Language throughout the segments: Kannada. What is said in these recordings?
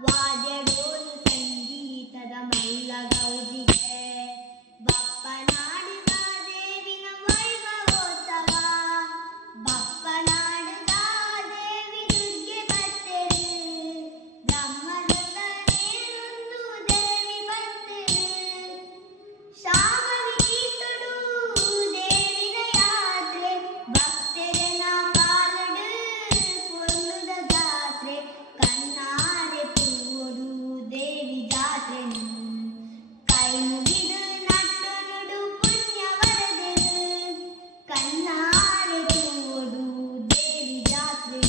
ವಾದ್ಯಡೋಲು ಸಂಗೀತದ ಮಲ್ಲಗೌಜಿಗೆ ಬಪ್ಪನಾಡಿದ ದೇವಿನ ವೈಭವೋತ್ಸವ ಬಪ್ಪನಾಡಿದ ದೇವಿ ದುರ್ಗೆ ಬರ್ತೇನೆ ಬ್ರಹ್ಮದತ್ತ ನೇರೊಂದು ದೇವಿ ಬರ್ತೇನೆ ಶಾಮವಿ ಗೀತಡು ದೇವಿನ ಯಾತ್ರೆ ಭಕ್ತರೆನ ಕಾಲಡು ಪೊಲ್ಲುದ ಜಾತ್ರೆ ಕಣ್ಣಾರೆ ಪೂಡು ದೇವಿ ಜಾತ್ರೆ ಕೈ ಮುಗಿದು ನಟ್ಟು ನುಡು ಪುಣ್ಯ ವರದೆನು ಕಣ್ಣಾರೆ ಪೂಡು ದೇವಿ ಜಾತ್ರೆ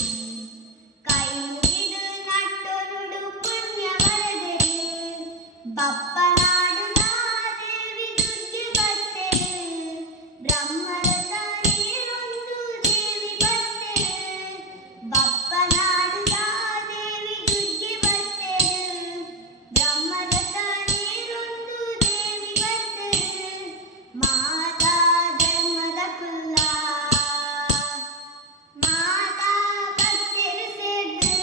ಕೈ ಮುಗಿದು ನಟ್ಟು ನುಡು ಪುಣ್ಯ ವರದೆನು ಬಪ್ಪನಾಡುದ ದೇವಿ ದುರ್ಗೆ ಬರ್ತೇನೆ ಬ್ರಹ್ಮರಥ ನೀರೊಂದು ದೇವಿ ಬರ್ತೇನೆ ಬಪ್ಪನಾಡುದ ದೇವಿ ದುರ್ಗೆ ಬರ್ತೇನೆ ಬ್ರಹ್ಮರಥ ನೀರೊಂದು ದೇವಿ ಬರ್ತೇನೆ ಮಾತಾ ಧರ್ಮದ ಕುಲ್ಲ ಮಾತಾ ಭಕ್ತರು ಸೇರ್ದು